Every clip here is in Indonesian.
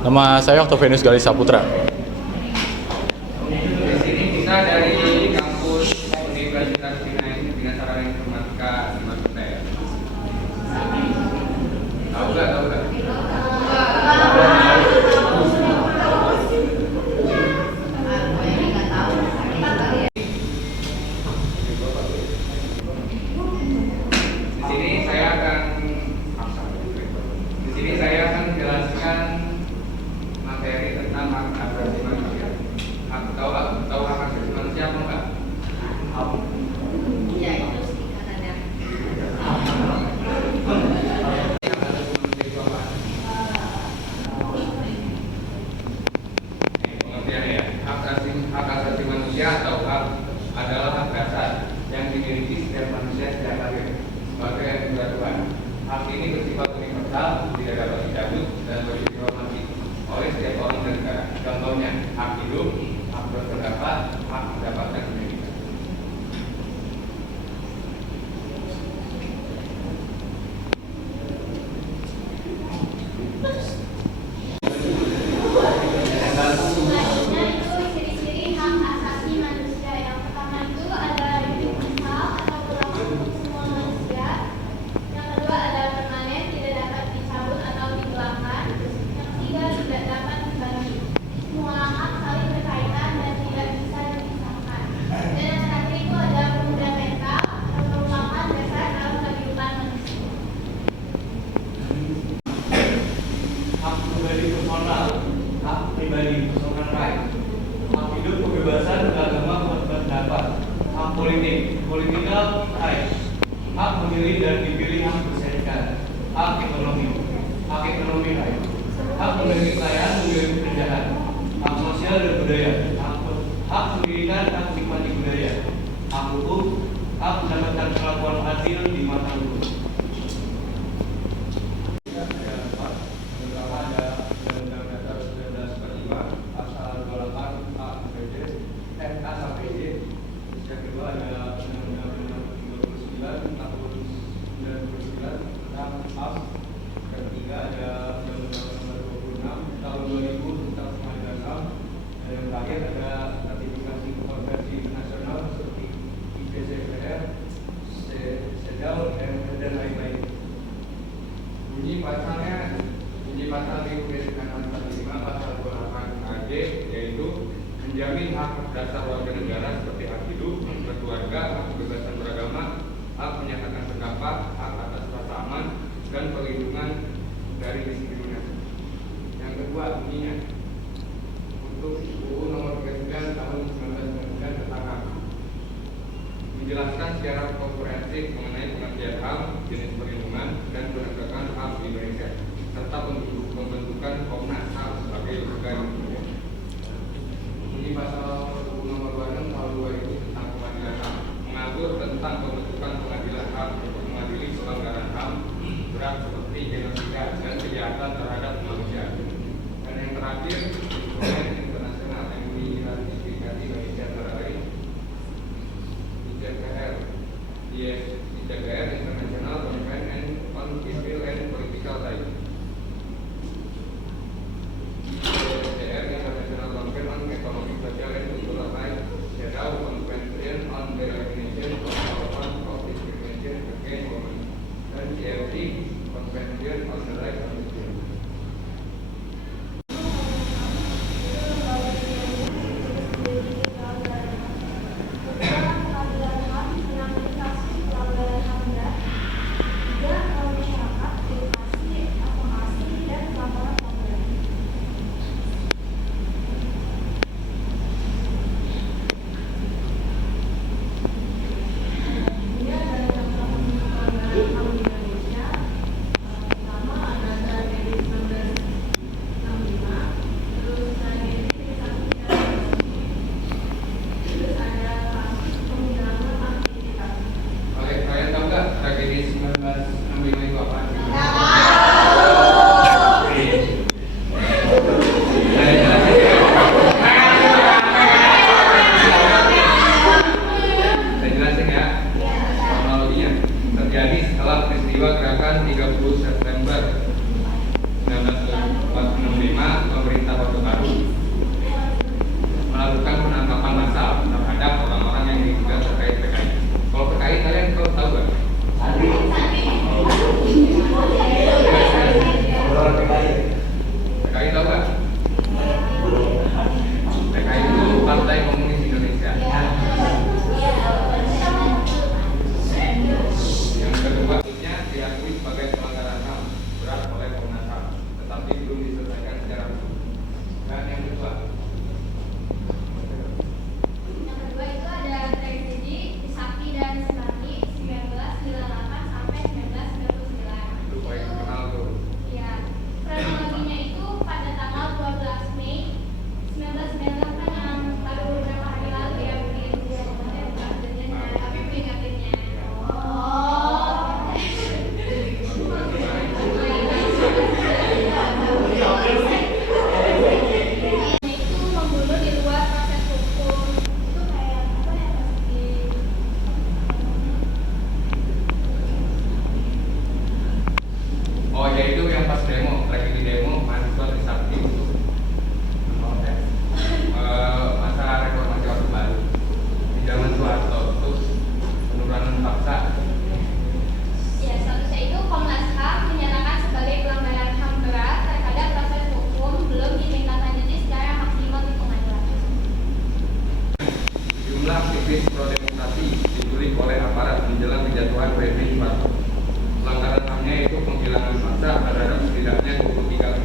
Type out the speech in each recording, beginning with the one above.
Nama saya Octavianus Gali Saputra. Di sini kita dari kampus Universitas Cina dengan sarana informatika Sumatera. Tahu nggak? Di sini saya akan menjelaskan materi tentang hak asasi manusia. Tahu hak asasi manusia apa enggak? Iya, itu singkatannya. Pengertiannya ya, hak asasi manusia atau hak adalah hak dasar yang dimiliki setiap manusia sejak lahir sebagai anugerah Tuhan. Hak ini bersifat universal, tidak dapat dicabut dan wajib dihormati oleh setiap orang dan negara. Contohnya, hak hidup, hak berpendapat, hak mendapatkan pendidikan. Selanjutnya itu ciri-ciri hak asasi manusia. Yang pertama itu adalah universal atau berlaku untuk semua manusia. Yang kedua adalah permanen, tidak dapat dicabut atau dihilangkan. Yang ketiga tidak dapat dibagi. Semua hak saling berkaitan dan tidak bisa dipisahkan. Dan yang terakhir itu adalah fundamental atau merupakan dasar dalam kehidupan manusia. Hak pribadi personal, hak pribadi personal right, hak hidup, kebebasan beragama, berpendapat, hak politik, political right, hak memilih dan dipilih, hak berserikat, hak ekonomi right, hak memiliki kekayaan, memiliki pekerjaan, hak sosial dan budaya, hak pendidikan, hak menikmati budaya, hak hukum, hak mendapatkan perlakuan adil di mata hukum. Yang kedua ada Undang-Undang 29 tahun 99 tentang HAM. Yang ketiga ada Undang-Undang 26 tahun 2000 tentang pengadilan HAM. Dan yang terakhir ada ratifikasi konvensi internasional seperti IPCPR, CEDAW, dan lain-lain. Bunyi pasal di Undang-Undang 45 pasal 28 AG yaitu menjamin hak dasar warga negara seperti hak hidup, berkeluarga, hak kebebasan beragama, hak menyatakan pendapat, hak atas rasa aman, dan perlindungan dari diskriminasi. Yang kedua, bunyinya untuk UU Nomor 39 Tahun 1999 tentang HAM menjelaskan secara komprehensif mengenai pengertian HAM, jenis perlindungan, dan penegakan HAM di Indonesia, serta pembentukan Komnas HAM sebagai lembaga yang berbeda. Ini pasal nomor 26 tahun 2000 tentang pengadilan HAM mengatur tentang pembentukan pengadilan HAM untuk mengadili pelanggaran HAM berat seperti genosida dan kejahatan terhadap manusia. Dan yang terakhir, instrumen internasional yang diratifikasi Indonesia antara lain ICPR, ISIC,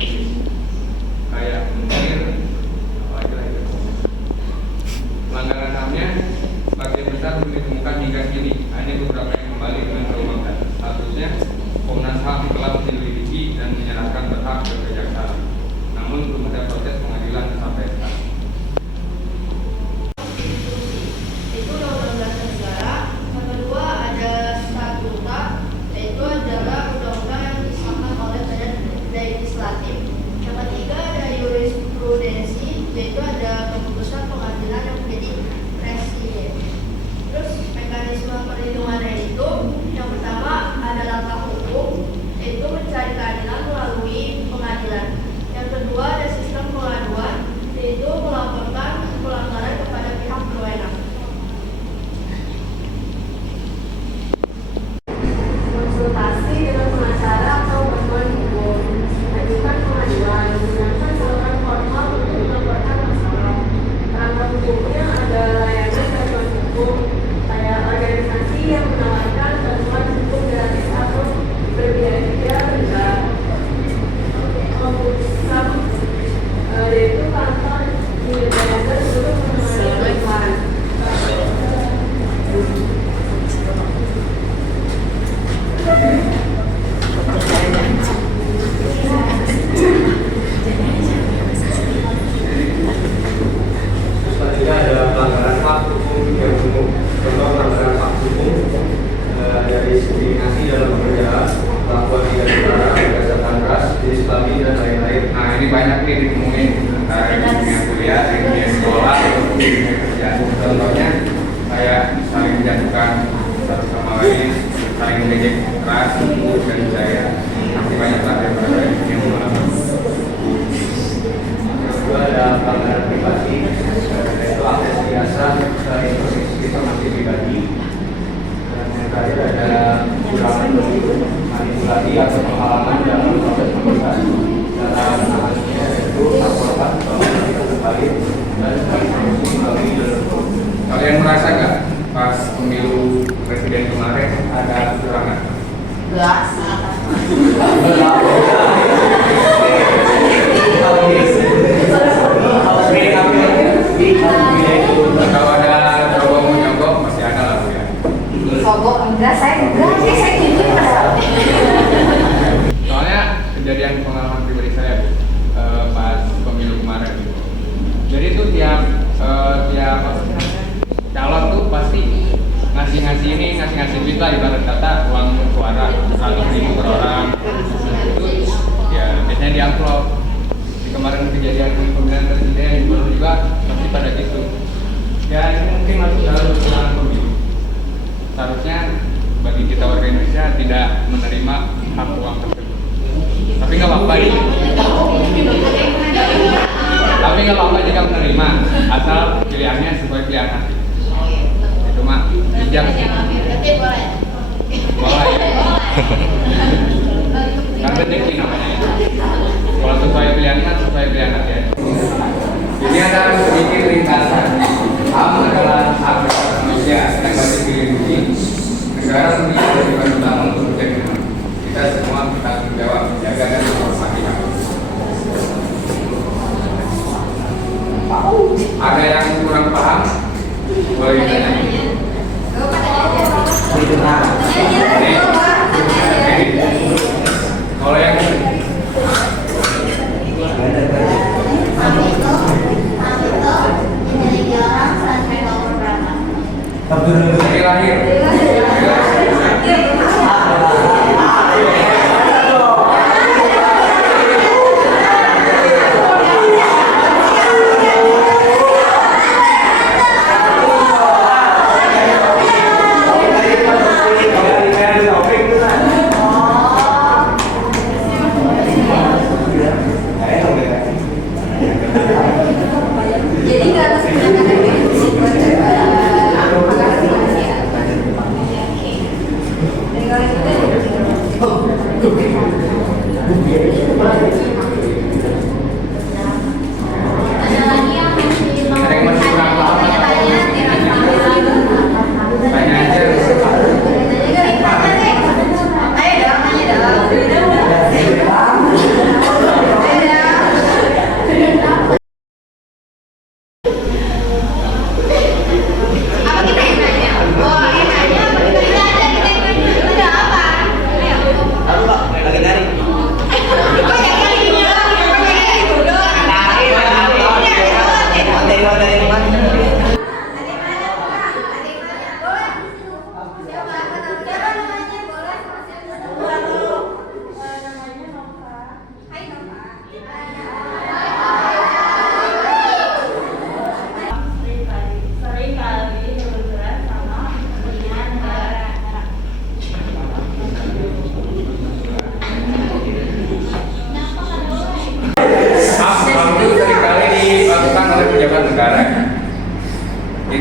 aktivis kayak mentir, apalagi lagi. Pelanggaran HAM-nya sebagian besar belum ditemukan hingga kini. Hanya beberapa yang kembali dengan terungkapkan. Statusnya Komnas HAM telah menyelidiki dan menyerahkan berhak ke kejaksaan. Namun belum ada proses pengadilan sampai sekarang. Itu undang-undang negara. Yang kedua ada statuta, yaitu adalah undang-undang yang disahkan oleh badan legislatif. Yang ketiga ada jurisprudensi, yaitu ada keputusan pengadilan yang menjadi presiden. Terus mekanisme perlindungannya itu yang pertama ada langkah hukum, yaitu mencari keadilan melalui pengadilan. Yang kedua ada sistem pengaduan, yaitu melaporkan pelanggaran kepada pihak berwenang. Konsultasi dengan pengacara atau bantuan hukum, ajukan pengaduan, gunakan saluran formal untuk melaporkan masalah. Kerangka hukumnya ada layanan bantuan hukum, kayak organisasi yang menawarkan bantuan hukum gratis atau berbiaya rendah. Kompulsam, yaitu kantor di daerah untuk mengelola. Selanjutnya ada pelanggaran hak hukum yang umum. Contoh pelanggaran hak hukum dari diskriminasi dalam pekerjaan, perlakuan tidak setara, berdasarkan ras, jenis kelamin dan lain-lain. Nah ini banyak nih ditemuin di dunia kuliah, di dunia sekolah, di dunia kerja. Contohnya kayak saling menjatuhkan satu sama lain, saling mengejek keras, dan saya masih banyak lah daripada yang mengalami. Yang kedua ada pelanggaran privasi, yaitu akses biasa dari informasi pribadi. Dan yang terakhir ada kecurangan manipulasi atau penghalangan dalam proses pemilihan. Dalam hal-halnya yaitu laporan kembali dan promosi melalui jalur hukum. Kalian merasa nggak pas pemilu presiden kemarin ada kecurangan? Kalau ada nyogok masih ada lah Bu ya. Sogok enggak, saya tunjuk Soalnya kejadian pengalaman pribadi saya Bu, pas pemilu kemarin. Jadi tuh tiap calon tuh pasti ngasih duit lah, ibarat kata uang suara 100.000 per orang. Itu ya biasanya di amplop. Di kemarin kejadian pemilihan presiden baru juga pasti pada gitu. Ya ini mungkin masuk dalam kecurangan pemilu. Seharusnya bagi kita warga Indonesia tidak menerima hak uang tersebut. Tapi nggak apa-apa ini. Tapi nggak apa-apa jika menerima, asal pilihannya sesuai pilihan hati. Itu mah bijak. Boleh ya. Kan rezeki namanya itu. Kalau sesuai pilihan kan sesuai pilihan hati ya. Ini ada sedikit ringkasan. HAM adalah hak asasi manusia yang wajib dilindungi. Negara memiliki kewajiban utama untuk menjaga. Kita semua bertanggung jawab menjaga dan menghormati HAM. Ada yang kurang paham? Boleh ditanya. Kalau yang dari lahir.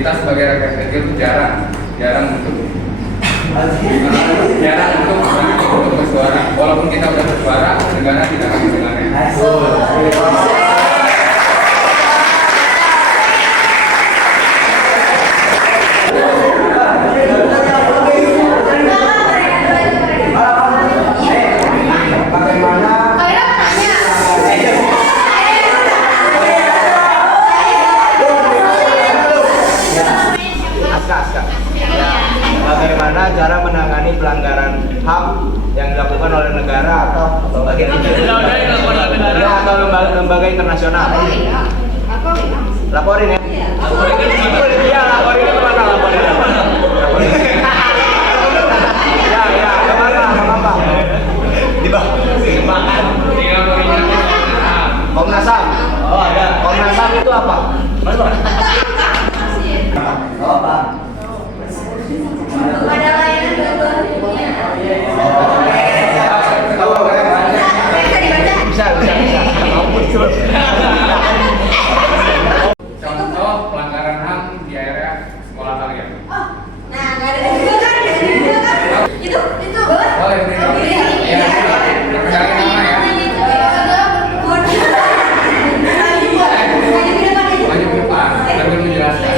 kita sebagai rakyat kecil itu jarang untuk bersuara. Walaupun kita udah bersuara, negara tidak akan mendengarnya. Bagaimana cara menangani pelanggaran HAM yang dilakukan oleh negara atau bagian atau lembaga internasional? Laporin ya. Iya, laporin ke mana? Laporin. Ya, kemana? Apa? Di bawah. Komnas HAM. Oh, ada. Komnas HAM itu apa? Oh, Pak. Pada layanan bantuan dunia. Bisa. Contoh pelanggaran HAM di area sekolah kalian. Oh, nah nggak ada juga kan? Itu. Oh, ini. Ya, perkenalkan nama ya. Maju ke depan, sambil menjelaskan.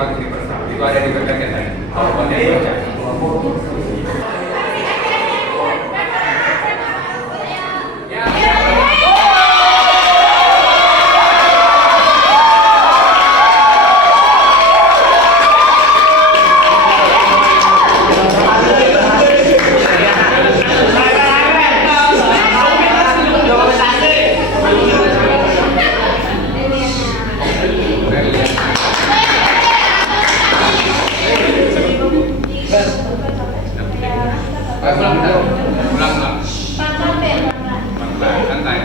bersifat universal. Itu ada di bagian tadi. Kalau konten baca. Ulang. Santai.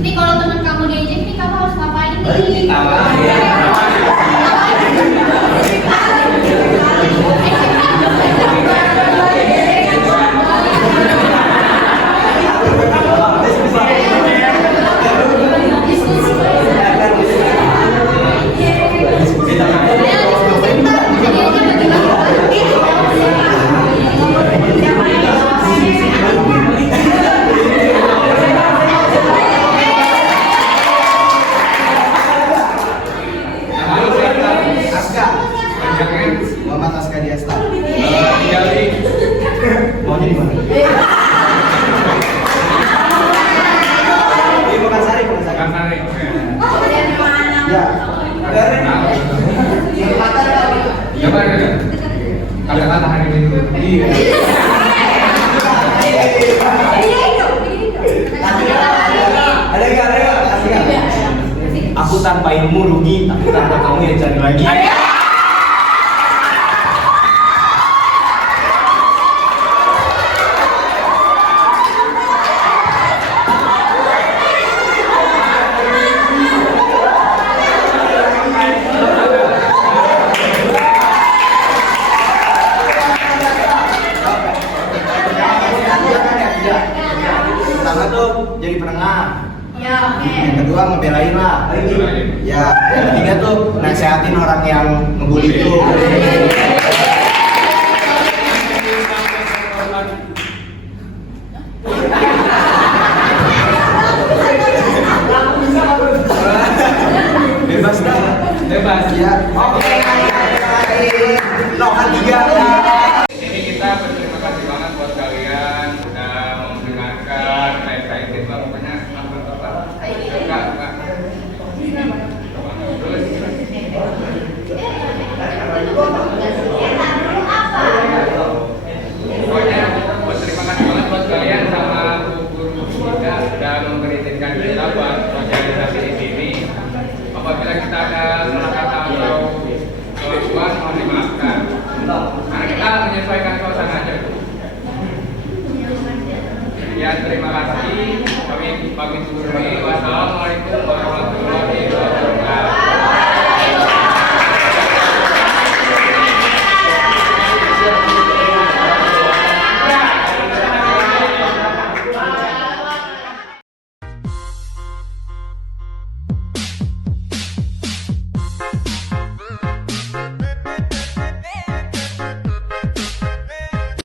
Ini kalau teman kamu diajak nih kamu harus ngapain nih? Muhammad Aska Diasta. Maunya di mana? Di Pekansari. Kasari. Ya. Coba ada. Kata-kata hari ini. Iya. Ada nggak? Aku tanpa ilmu rugi, tapi tanpa kamu yang cari lagi. Pertama tuh jadi penengah. Ya, oke. Yang kedua ngebelain lah. Ya, yang ketiga tuh nasehatin orang yang ngebully itu. Bebas dah. Bebas. Ya. Oke. Nokan 3. Ini kita berterima kasih banget buat kalian udah mau mendengarkan excited lah pokoknya enggak terus pokoknya berterima kasih banget buat kalian sama guru kita udah memberikan kita buat sosialisasi di sini. Apabila kita ada salah kata atau kelakuan mohon dimaafkan karena kita menyesuaikan suasana aja. Ya, terima kasih. Kami pamit dulu. Wassalamualaikum warahmatullahi wabarakatuh.